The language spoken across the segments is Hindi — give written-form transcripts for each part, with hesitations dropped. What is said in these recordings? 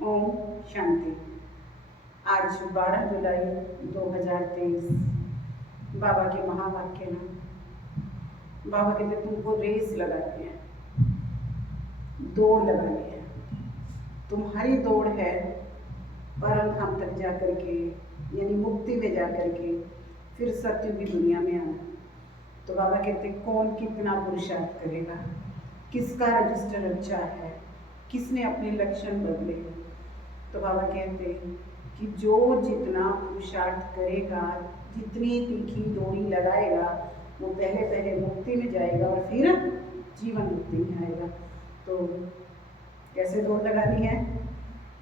ओम शांति। आज 12 जुलाई 2023 बाबा के महावाक्य ना बाबा कहते तुमको रेस लगानी है, दौड़ लगानी है। तुम्हारी दौड़ है परम धाम तक जा करके, यानी मुक्ति में जा करके फिर सत्य की दुनिया में आना। तो बाबा कहते कौन कितना पुरुषार्थ करेगा, किसका रजिस्टर अच्छा है, किसने अपने लक्षण बदले। तो बाबा कहते हैं कि जो जितना पुरुषार्थ करेगा, जितनी तीखी डोरी लगाएगा, वो पहले पहले मुक्ति में जाएगा और फिर जीवन मुक्ति में आएगा। तो कैसे दौड़ लगानी है?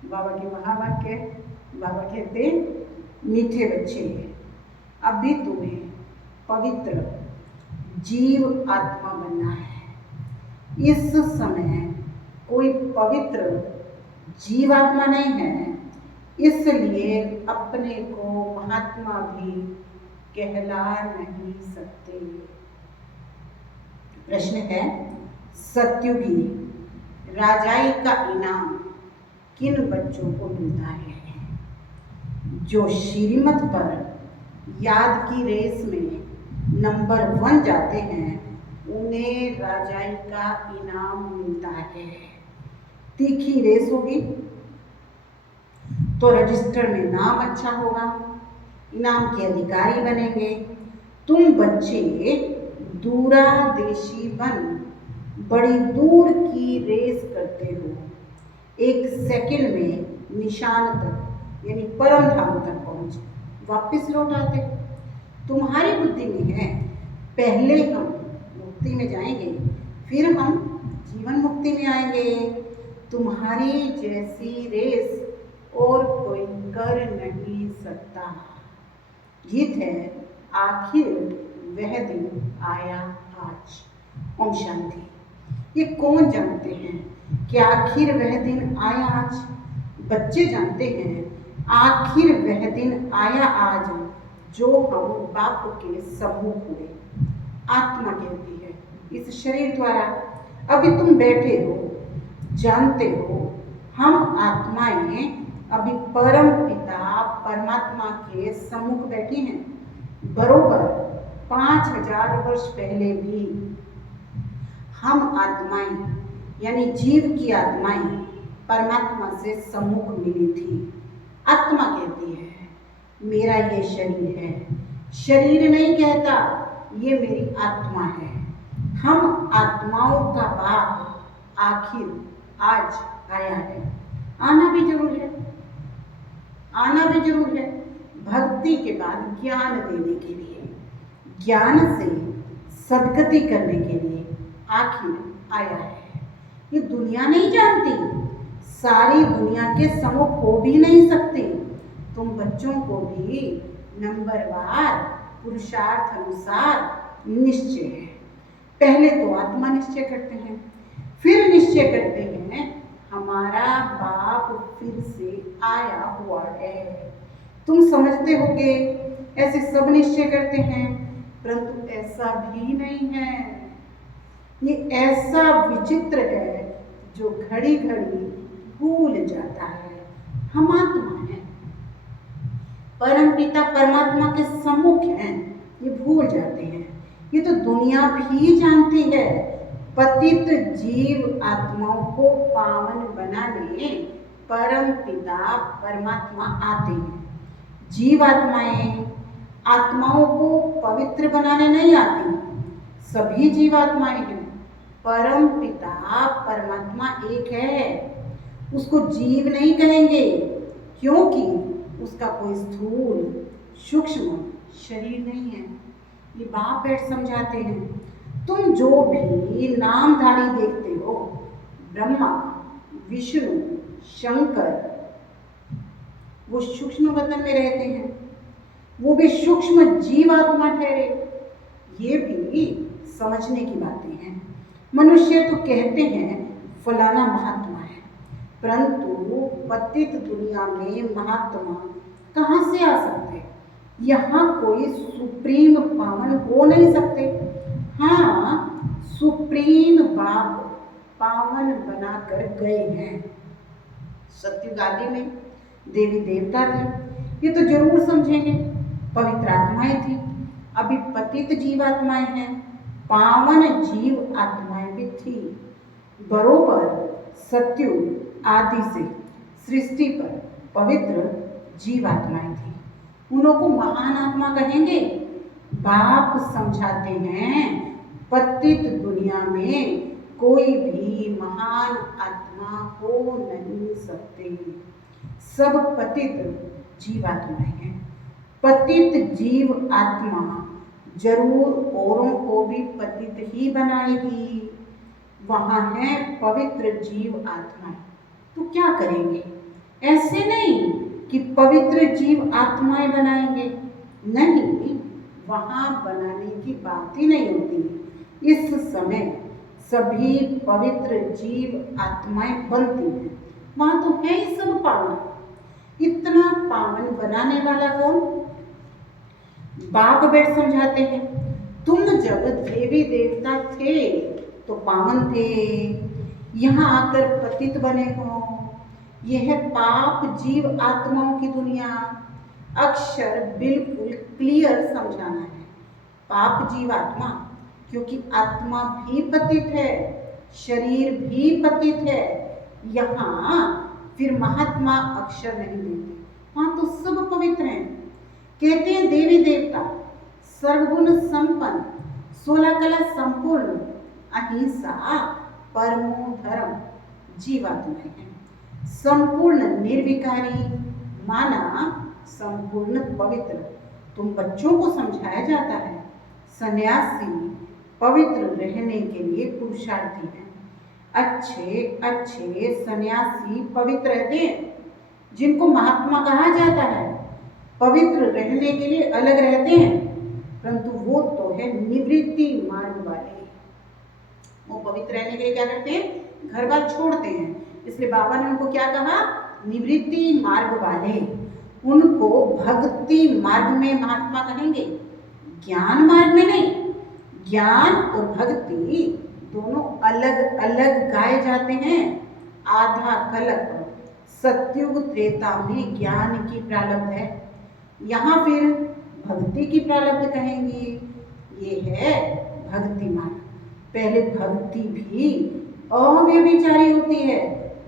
बाबा के महावाक्य। बाबा कहते मीठे बच्चे, अभी तुम्हें पवित्र जीव आत्मा बनना है। इस समय कोई पवित्र जीवात्मा नहीं है, इसलिए अपने को महात्मा भी कहला नहीं सकते। प्रश्न है, सत्युगी राजाई का इनाम किन बच्चों को मिलता है? जो श्रीमत पर याद की रेस में नंबर 1 जाते हैं, उन्हें राजाई का इनाम मिलता है। तीखी रेस होगी तो रजिस्टर में नाम अच्छा होगा, इनाम के अधिकारी बनेंगे। तुम बच्चे दूरादेशी बन बड़ी दूर की रेस करते हो, 1 सेकंड में निशान तक यानी परम धाम तक पहुंच वापस लौट आते। तुम्हारी बुद्धि में है पहले हम मुक्ति में जाएंगे, फिर हम जीवन मुक्ति में आएंगे। तुम्हारी जैसी रेस और कोई कर नहीं सकता। गीत है, आखिर वह दिन आया आज। ओम शांति। ये कौन जानते हैं कि आखिर वह दिन आया आज? बच्चे जानते हैं आखिर वह दिन आया आज जो हम बाप के सम्मुख हुए। आत्मा कहती है इस शरीर द्वारा। अभी तुम बैठे हो, जानते हो हम आत्माएं अभी परम पिता परमात्मा के सम्मुख बैठी हैं। बरोबर 5000 वर्ष पहले भी हम आत्माएं यानी जीव की आत्माएं परमात्मा से सम्मुख मिली थी। आत्मा कहती है मेरा ये शरीर है, शरीर नहीं कहता ये मेरी आत्मा है। हम आत्माओं का बाप आखिर आज आया है। आना भी जरूर है, आना भी जरूर है। भक्ति के बाद ज्ञान देने के लिए, ज्ञान से सद्गति करने के लिए आखिर आया है। ये दुनिया नहीं जानती, सारी दुनिया के सम्मुख हो भी नहीं सकती। तुम बच्चों को भी नंबरवार पुरुषार्थ अनुसार निश्चय है। पहले तो आत्मा निश्चय करते हैं, फिर निश्चय करते हैं हमारा बाप फिर से आया हुआ है। तुम समझते होगे ऐसे सब निश्चय करते हैं, परंतु ऐसा भी नहीं है। ये ऐसा विचित्र है जो घड़ी घड़ी भूल जाता है हम आत्मा है, परम पिता परमात्मा के सम्मुख हैं, ये भूल जाते हैं। ये तो दुनिया भी जानती है। पतित जीव आत्माओं को पावन बनाने परम पिता परमात्मा आते हैं। जीव आत्माएं आत्माओं को पवित्र बनाने नहीं आती। सभी जीव आत्माएं हैं, परम पिता परमात्मा एक है। उसको जीव नहीं कहेंगे क्योंकि उसका कोई स्थूल सूक्ष्म शरीर नहीं है। ये बाप बैठ समझाते हैं। तुम जो भी नामधारी देखते हो, ब्रह्मा विष्णु शंकर, वो सूक्ष्म वतन में रहते हैं, वो भी सूक्ष्म जीवात्मा ठहरे। ये भी समझने की बातें हैं। मनुष्य तो कहते हैं फलाना महात्मा है, परंतु पतित दुनिया में महात्मा कहाँ से आ सकते? यहाँ कोई सुप्रीम पावन हो नहीं सकते। हाँ, सुप्रीम बाप पावन बनाकर गए हैं। सत्युग आदि में देवी देवता थे, ये तो जरूर समझेंगे। पवित्र आत्माएं थी, अभी पतित जीवात्माएं हैं, पावन जीव आत्माएं भी थी। बरोबर सत्युग आदि से सृष्टि पर पवित्र जीवात्माएं थी, उन्हों को महान आत्मा कहेंगे। बाप समझाते हैं पतित दुनिया में कोई भी महान आत्मा हो नहीं सकते, सब पतित जीवात्माएं हैं। पतित जीव आत्मा जरूर औरों को भी पतित ही बनाएगी। वहां है पवित्र जीव आत्मा, तो क्या करेंगे? ऐसे नहीं कि पवित्र जीव आत्माएं बनाएंगे, नहीं, वहां बनाने की बात ही नहीं होती। इस समय सभी पवित्र जीव आत्माएं बनती हैं, वहां तो है ही सब पावन। इतना पावन बनाने वाला कौन? बाप बैठ समझाते हैं, तुम जब देवी देवता थे तो पावन थे, यहाँ आकर पतित बने हो। यह है पाप जीव आत्माओं की दुनिया। अक्षर बिल्कुल क्लियर समझाना है। पाप जीव आत्मा, क्योंकि आत्मा भी पतित है, शरीर भी पतित है। यहाँ फिर महात्मा अक्षर नहीं देते, वहां तो सब पवित्र हैं। कहते हैं देवी देवता सर्वगुण संपन्न, 16 कला संपूर्ण, अहिंसा परमो धर्म जीवात्माएं हैं। संपूर्ण निर्विकारी माना संपूर्ण पवित्र। तुम बच्चों को समझाया जाता है सन्यासी पवित्र रहने के लिए पुरुषार्थी हैं। अच्छे अच्छे सन्यासी पवित्र रहते हैं, जिनको महात्मा कहा जाता है, पवित्र रहने के लिए अलग रहते हैं, परंतु वो तो है निवृत्ति मार्ग वाले। वो पवित्र रहने के लिए क्या करते हैं? घर बार छोड़ते हैं। इसलिए बाबा ने उनको क्या कहा? निवृत्ति मार्ग वाले। उनको भक्ति मार्ग में महात्मा कहेंगे, ज्ञान मार्ग में नहीं। ज्ञान और भक्ति दोनों अलग अलग गाए जाते हैं। आधा कल्प सत्युग त्रेता में ज्ञान की प्रारब्ध है, यहाँ फिर भक्ति की प्रारब्ध कहेंगी। ये है भक्ति मार्ग। पहले भक्ति भी अव्यभिचारी होती है,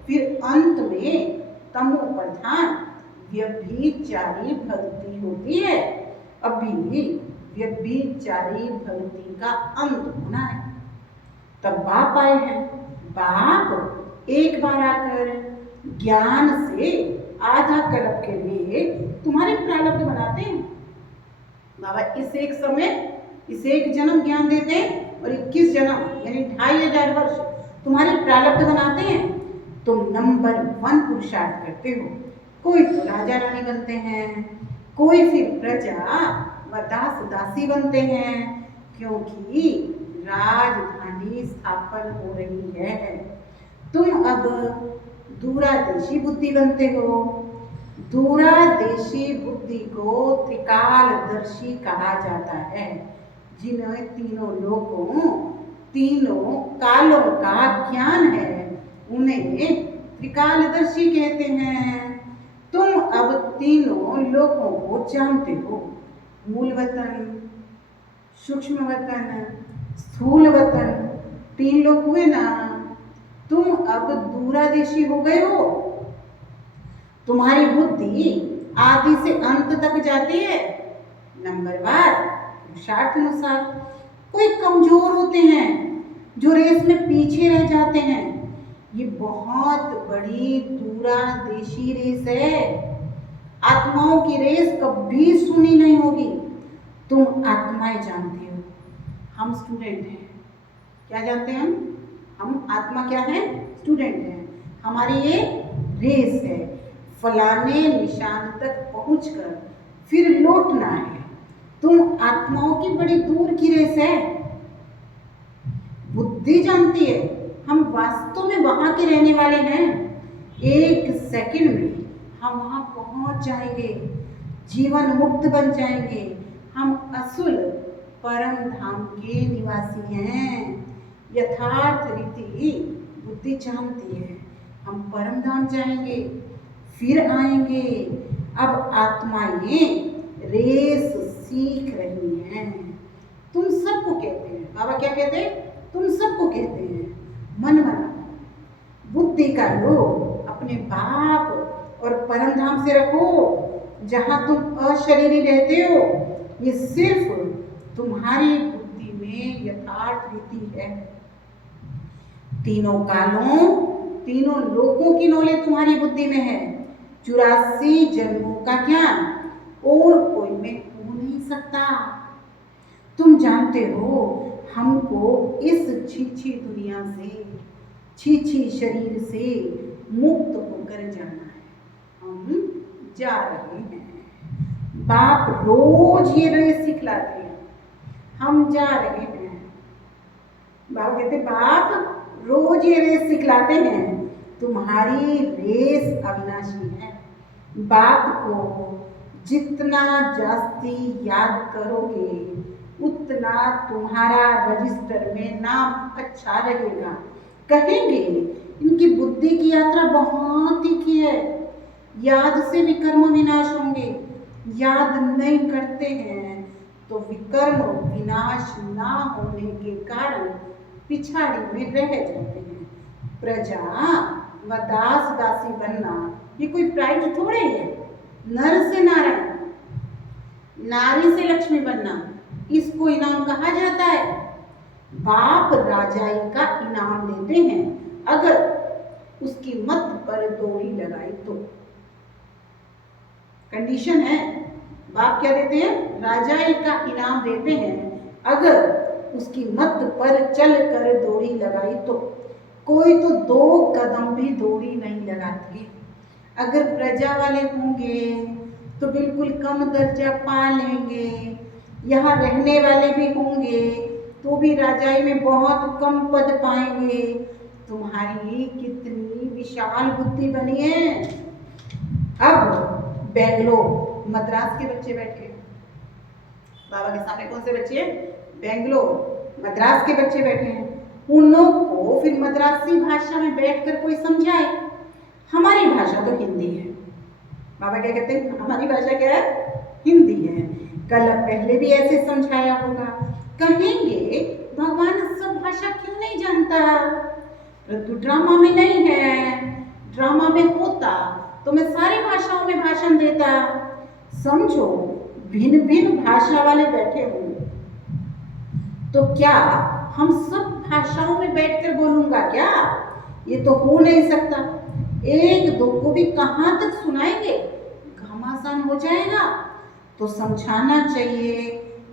फिर अंत में तमो प्रधान व्यभिचारी भक्ति होती है। अभी व्यभिचारी भक्ति का अंत होना है, तब बाप आए हैं। बाप एक बार आकर ज्ञान से आधा कल्प के लिए तुम्हारे प्रारब्ध बनाते हैं। बाबा इस एक जन्म ज्ञान देते हैं और 21 जन्म यानी 2500 वर्ष तुम्हारे प्रारब्ध बनाते हैं। तुम नंबर 1 पुरुषार्थ करते हो। कोई तो राजा रानी बनते हैं, कोई फिर प्रजा व दास दासी बनते हैं, क्योंकि राजधानी स्थापन हो रही है। तुम अब दूरादेशी बुद्धि बनते हो। दूरादेशी बुद्धि को त्रिकालदर्शी कहा जाता है, जिन्हें तीनों लोगों तीनों कालों का ज्ञान है, उन्हें त्रिकालदर्शी कहते हैं। तुम अब तीनों लोगों को जानते हो, मूल वतन, सूक्ष्म वतन, स्थूल वतन, 3 लोग हुए ना। तुम अब दूरादेशी हो गए हो। तुम्हारी बुद्धि आदि से अंत तक जाती है, नंबरवार पुरुषार्थ अनुसार। कोई कमजोर होते हैं जो रेस में पीछे रह जाते हैं। ये बहुत बड़ी दूरादेशी रेस है। आत्माओं की रेस कभी सुनी नहीं होगी। तुम आत्माएं जानते हो, हम स्टूडेंट हैं। क्या जानते हैं हम आत्मा क्या है? स्टूडेंट हैं। हमारी ये रेस है, फलाने निशान तक पहुंचकर फिर लौटना है। तुम आत्माओं की बड़ी दूर की रेस है। बुद्धि जानती है हम वास्तव में वहां के रहने वाले हैं। 1 सेकंड में हम वहां पहुंच जाएंगे, जीवन मुक्त बन जाएंगे। हम असुल परम धाम के निवासी हैं। यथार्थ रीति बुद्धि जानती है हम परम धाम जाएंगे, फिर आएंगे। अब आत्माएं रेस सीख रही हैं। तुम सबको कहते हैं, बाबा क्या कहते हैं? तुम सबको कहते हैं मन बना बुद्धि का लो, अपने बाप और परम धाम से रखो जहां तुम अशरीरी रहते हो। ये सिर्फ तुम्हारी बुद्धि में यथार्थ रीति है। तीनों कालों, तीनों लोकों की नॉलेज तुम्हारी बुद्धि में है। 84 जन्मों का ज्ञान और कोई में हो नहीं सकता। तुम जानते हो हमको इस छी दुनिया से, छी शरीर से मुक्त होकर जाना है। हम जा रहे हैं। बाप रोज ये रेस सिखलाते हैं, हम जा रहे हैं। बाप कहते बाप रोज ये रेस सिखलाते हैं, तुम्हारी रेस अविनाशी है। बाप को जितना जास्ती याद करोगे उतना तुम्हारा रजिस्टर में नाम अच्छा रहेगा। कहेंगे इनकी बुद्धि की यात्रा बहुत ही की है, याद से विकर्म विनाश होंगे। याद नहीं करते हैं तो विकर्म विनाश ना होने के कारण पिछाड़ी में रह जाते हैं। प्रजा व दास दासी बनना ये कोई प्राइज थोड़े है। नर से नारायण, नारी से लक्ष्मी बनना, इसको इनाम कहा जाता है। बाप राजाई का इनाम देते हैं अगर उसकी मत पर डोरी लगाई तो। कंडीशन है, बाप क्या देते हैं? राजाई का इनाम देते हैं अगर उसकी मत पर चल कर डोरी लगाई तो। कोई तो 2 कदम भी डोरी नहीं लगाती। अगर प्रजा वाले होंगे तो बिल्कुल कम दर्जा पा लेंगे। यहाँ रहने वाले भी होंगे तो भी राजाई में बहुत कम पद पाएंगे। तुम्हारी कितनी विशाल बुद्धि बनी है। अब बेंगलोर, मद्रास के बच्चे बैठे, बाबा के सामने कौन से बच्चे हैं? बेंगलोर, मद्रास के बच्चे बैठे हैं। उन्हों को फिर मद्रासी भाषा में बैठकर कोई समझाए। हमारी भाषा तो हिंदी है। बाबा क्या कहते हैं? हमारी भाषा क्या है? हिंदी है। कल पहले भी ऐसे समझाया होगा। कहेंगे भगवान सब भाषा क्यों नहीं जानता? परंतु ड्रामा में नहीं है। ड्रामा में होता तो मैं सारी भाषाओं में भाषण देता। समझो भिन्न भिन्न भाषा वाले बैठे होंगे तो क्या हम सब भाषाओं में बैठकर बोलूंगा क्या? ये तो हो नहीं सकता। 1-2 को भी कहाँ तक सुनाएंगे? घमासान हो जाएगा। तो समझाना चाहिए।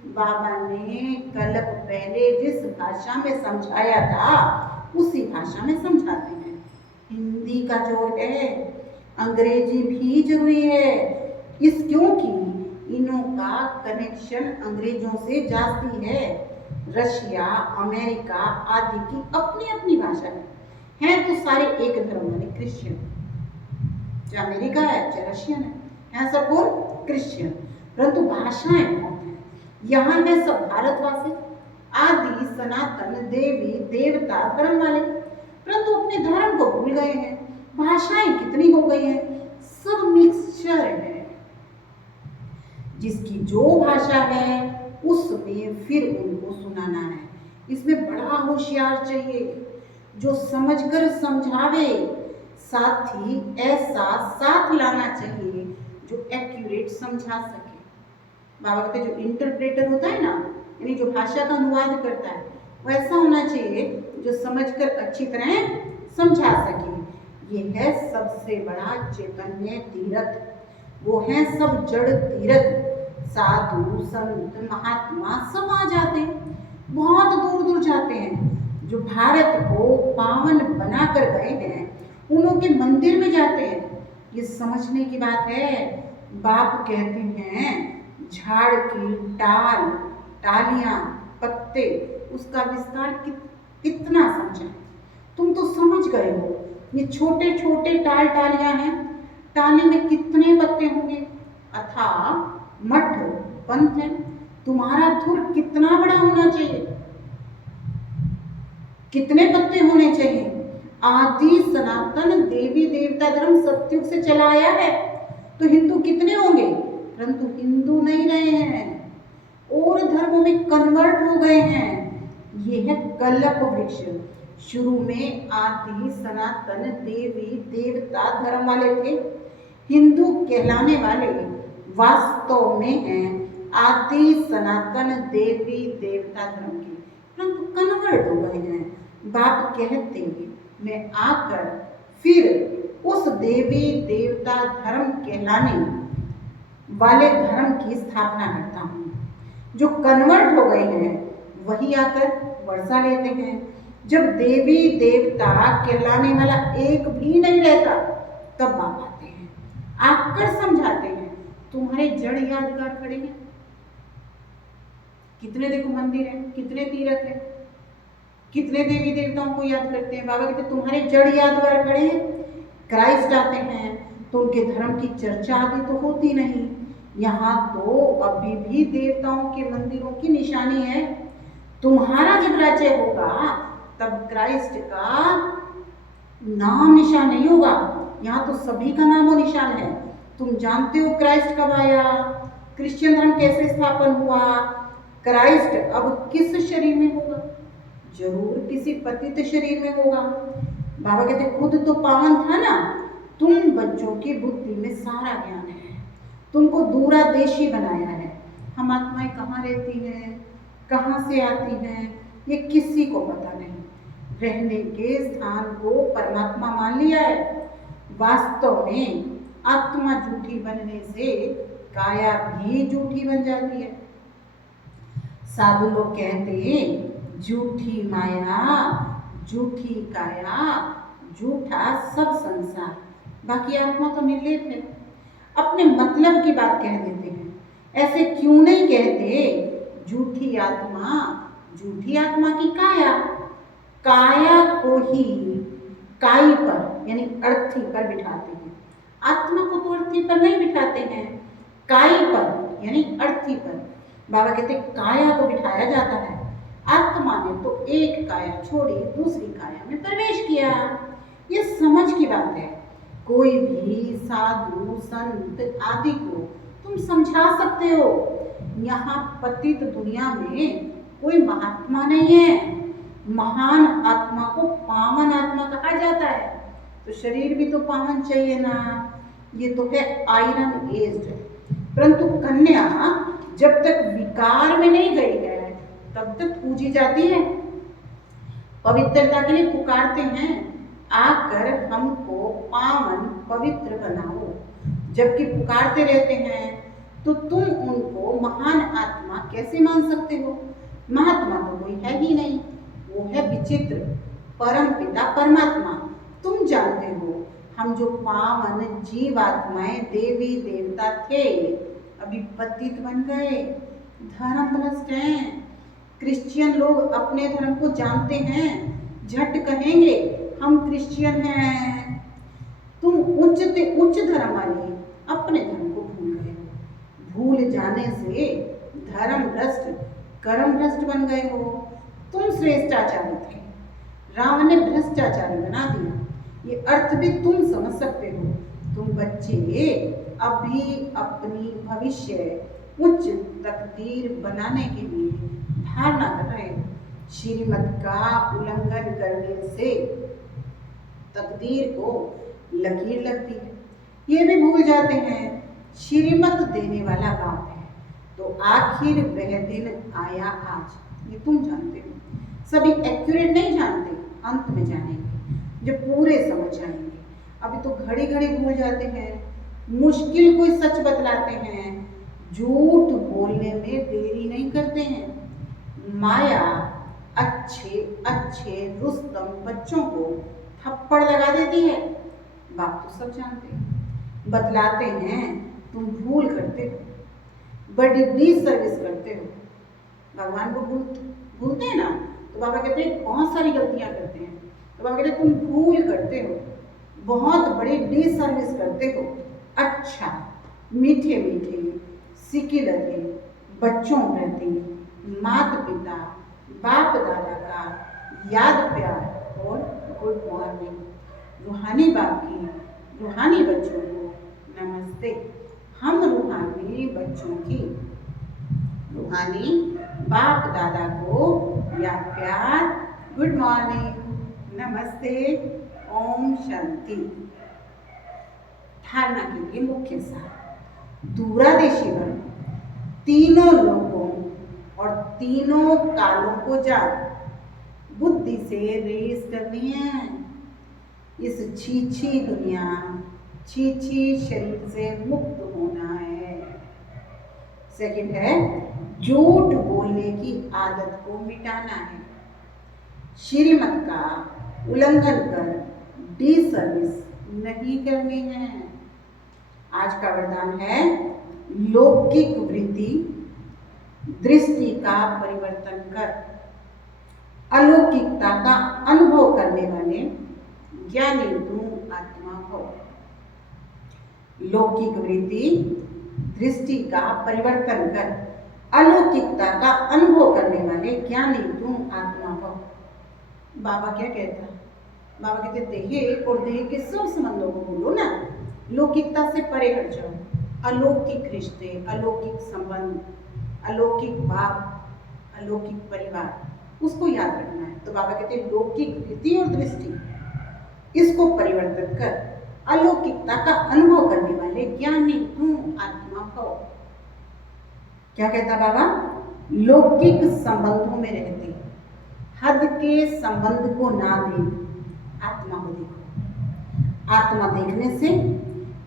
बाबा ने कल पहले जिस भाषा में समझाया था उसी भाषा में समझाते हैं। हिंदी का जोर है, अंग्रेजी भी जरूरी है। इस क्योंकि इनों का कनेक्शन अंग्रेजों से जाती है। रशिया, अमेरिका आदि की अपनी अपनी भाषा है तो सारे एक धर्म वाले क्रिश्चियन। चाहे अमेरिका है चाहे रशियन है सब कौन? क्रिश्चियन। परंतु भाषाएं बहुत हैं। यहाँ है सब भारतवासी, आदि सनातन देवी देवता धर्म वाले, परंतु अपने धर्म को भूल गए हैं। भाषाएं कितनी हो गई हैं, सब मिक्सचर है। जिसकी जो भाषा है उसमें फिर उनको सुनाना है। इसमें बड़ा होशियार चाहिए जो समझकर समझावे, साथ ही ऐसा साथ लाना चाहिए जो एक्यूरेट समझा सके। बाबा कहते जो इंटरप्रेटर होता है ना, यानी जो भाषा का अनुवाद करता है, वैसा होना चाहिए जो समझकर अच्छी तरह समझा सके। ये है सबसे बड़ा चैतन्य तीर्थ। वो है सब जड़ तीर्थ। साधु संत महात्मा सब आ जाते हैं, बहुत दूर दूर जाते हैं। जो भारत को पावन बना कर गए हैं उन्हों के मंदिर में जाते हैं। ये समझने की बात है। बाप कहते हैं झाड़ की टाल, टालियां, पत्ते, उसका विस्तार कितना समझा। तुम तो समझ गए हो। ये छोटे छोटे टाल टालियां हैं, टाली में कितने पत्ते होंगे? अथा मठ पंथ है। तुम्हारा धुर कितना बड़ा होना चाहिए? कितने पत्ते होने चाहिए? आदि सनातन देवी देवता धर्म सतयुग से चला आया है। तो हिंदू कितने होंगे, परंतु हिंदू नहीं रहे हैं, और धर्मों में कन्वर्ट हो गए हैं। ये है कल्प वृक्ष। शुरू में आदि सनातन देवी देवता धर्म वाले थे। हिंदू कहलाने वाले वास्तव में हैं आदि सनातन देवी देवता धर्म के, परंतु कन्वर्ट हो गए हैं। बाप कहते मैं आकर फिर उस देवी देवता धर्म कहलाने वाले धर्म की स्थापना करता हूँ। जो कन्वर्ट हो गए हैं वही आकर वर्षा लेते हैं। जब देवी देवता कहलाने वाला एक भी नहीं रहता तब बाप आते हैं, आकर समझाते हैं। तुम्हारे जड़ यादगार खड़े हैं, कितने देखो मंदिर हैं, कितने तीर्थ हैं, कितने देवी देवताओं को याद करते हैं। बाबा कहते तुम्हारे जड़ यादगार खड़े हैं। क्राइस्ट आते हैं तो उनके धर्म की चर्चा आदि तो होती नहीं। यहाँ तो अभी भी देवताओं के मंदिरों की निशानी है। तुम्हारा जब राज्य होगा तब क्राइस्ट का नाम निशान नहीं होगा। यहाँ तो सभी का नामो निशान है। तुम जानते हो क्राइस्ट कब आया, क्रिश्चियन धर्म कैसे स्थापन हुआ। क्राइस्ट अब किस शरीर में होगा, जरूर किसी पतित शरीर में होगा। बाबा कहते खुद तो पावन था ना। तुम बच्चों की बुद्धि में सारा ज्ञान है, तुमको दूरादेशी बनाया है। हम आत्माएं कहाँ रहती हैं, कहाँ से आती हैं, ये किसी को पता नहीं। रहने के स्थान को परमात्मा मान लिया है। वास्तव में आत्मा झूठी बनने से काया भी झूठी बन जाती है। साधु लोग कहते हैं झूठी माया, झूठी काया, झूठा सब संसार। बाकी आत्मा तो निर्लेप है। अपने मतलब की बात कह देते हैं। ऐसे क्यों नहीं कहते झूठी आत्मा, झूठी आत्मा की काया। काया को ही काई पर यानी अर्थी पर बिठाते हैं। आत्मा को तो अर्थी पर नहीं बिठाते हैं, काई पर यानी अर्थी पर। बाबा कहते काया को बिठाया जाता है। आत्मा ने तो एक काया छोड़ी दूसरी काया में प्रवेश किया। ये समझ की बात है। कोई भी साधु संत आदि को तुम समझा सकते हो। यहाँ पतित दुनिया में कोई महात्मा नहीं है। महान आत्मा को पावन आत्मा कहा जाता है। तो शरीर भी तो पावन चाहिए ना। ये तो है आयरन एज्ड। परंतु कन्या जब तक विकार में नहीं गई है तब तक पूजी जाती है। पवित्रता के लिए पुकारते हैं, आकर हमको पावन पवित्र बनाओ। जबकि पुकारते रहते हैं तो तुम उनको महान आत्मा कैसे मान सकते हो। महात्मा तो कोई है ही नहीं, वो है विचित्र परम पिता परमात्मा। तुम जानते हो हम जो पावन जीवात्माएं देवी देवता थे अभी पतित बन गए, धर्म भ्रष्ट हैं। क्रिश्चियन लोग अपने धर्म को जानते हैं, झट कहेंगे हम क्रिश्चियन हैं। तुम उच्च से उच्च धर्म वाले अपने धर्म को भूल गए हो। भूल जाने से धर्म भ्रष्ट कर्म भ्रष्ट बन गए हो। तुम श्रेष्ठाचारी थे, रावण ने भ्रष्टाचारी बना दिया। ये अर्थ भी तुम समझ सकते हो। तुम बच्चे अभी अपनी भविष्य उच्च तकदीर बनाने के लिए धारणा कर रहे हो। श्रीमत का उल्लंघन करने से तकदीर को लकीर लगती है। ये भी भूल जाते हैं श्रीमत देने वाला बाप है। तो आखिर वह दिन आया आज, ये तुम जानते हो। सभी एक्यूरेट नहीं जानते, अंत में जानेंगे जब पूरे समझ जाएंगे। अभी तो घड़ी घड़ी भूल जाते हैं। मुश्किल कोई सच बतलाते हैं, झूठ बोलने में देरी नहीं करते हैं। माया अच्छे अच्छे रुस्तम बच्चों को थप्पड़ लगा देती है। बाप तो सब जानते हैं, बतलाते हैं, तुम भूल करते हो, बड़ी डिसर्विस करते हो। भगवान को भूलते हैं ना, तो बाबा कहते हैं बहुत सारी गलतियां करते हैं। तो बाबा कहते हैं तुम भूल करते हो, बहुत बड़ी डिसर्विस करते हो। अच्छा मीठे मीठे सिकिलते बच्चों प्रति माता पिता बाप दादा का याद प्यार और गुड मॉर्निंग। रूहानी बाप की रूहानी बच्चों को नमस्ते। हम रूहानी बच्चों की रूहानी बाप दादा को याद प्यार गुड मॉर्निंग, नमस्ते, ओम शांति। धारणा के लिए मुख्य सार। दूरादेशी बन तीनों लोगों और तीनों कालों को जान बुद्धि से रेस करनी है। इस छीछी दुनिया छीछी शरीर से मुक्त होना है। सेकंड है झूठ बोलने की आदत को मिटाना है। श्रीमत का उल्लंघन कर डिसर्विस नहीं करनी है। आज का वरदान है लौकिक वृत्ति दृष्टि का परिवर्तन कर अलौकिकता का अनुभव करने वाले ज्ञानी तू आत्मा हो। लौकिक वृत्ति दृष्टि का परिवर्तन कर अलौकिकता का अनुभव करने वाले ज्ञानी तू आत्मा हो। बाबा क्या कहता है? बाबा कहते देह और देह के सब संबंधों को भूलो ना, लौकिकता से परे हट जाओ। अलौकिक रिश्ते, अलौकिक संबंध, अलौकिक भाव, अलौकिक परिवार, उसको याद रखना है। तो बाबा कहते हैं लौकिक वृत्ति और दृष्टि इसको परिवर्तन कर अलौकिकता का अनुभव करने वाले ज्ञानी तू आत्मा हो। क्या कहता बाबा? लौकिक संबंधों में रहते हद के संबंध को ना देख, आत्मा को देखो। आत्मा देखने से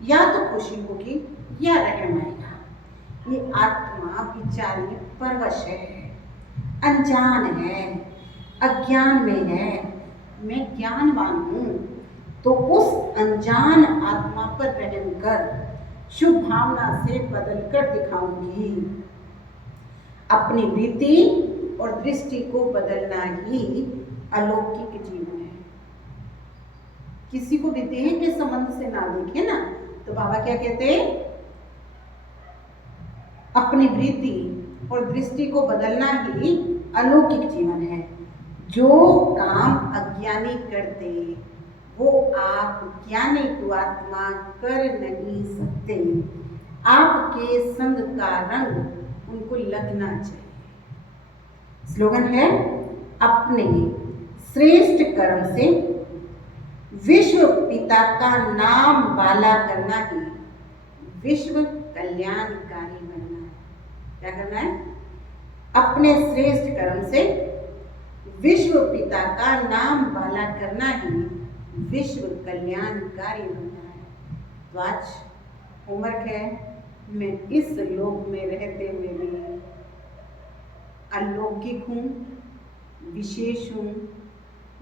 या तो खुशी होगी या रहम आएगा। ये आत्मा बिचारी परवश है, अनजान है, अज्ञान में है। मैं ज्ञानवान हूं तो उस अनजान आत्मा पर रहम कर शुभ भावना से बदल कर दिखाऊंगी। अपनी वृत्ति और दृष्टि को बदलना ही अलौकिक जीवन है। किसी को भी देह के संबंध से ना देखे ना, तो बाबा क्या कहते हैं? अपनी वृत्ति और दृष्टि को बदलना ही अलौकिक जीवन है। जो काम अज्ञानी करते वो आप ज्ञानी तो आत्मा कर नहीं सकते। आपके संग का रंग उनको लगना चाहिए। स्लोगन है अपने श्रेष्ठ कर्म से विश्व पिता का नाम वाला करना ही विश्व कल्याणकारी बनना है। क्या करना है? अपने श्रेष्ठ कर्म से विश्व पिता का नाम वाला करना ही विश्व कल्याणकारी बनना है। तो आज होमवर्क है, मैं इस लोक में रहते हुए भी अलौकिक हूँ, विशेष हूँ,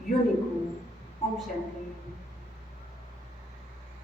यूनिक हूँ। ओम शांति।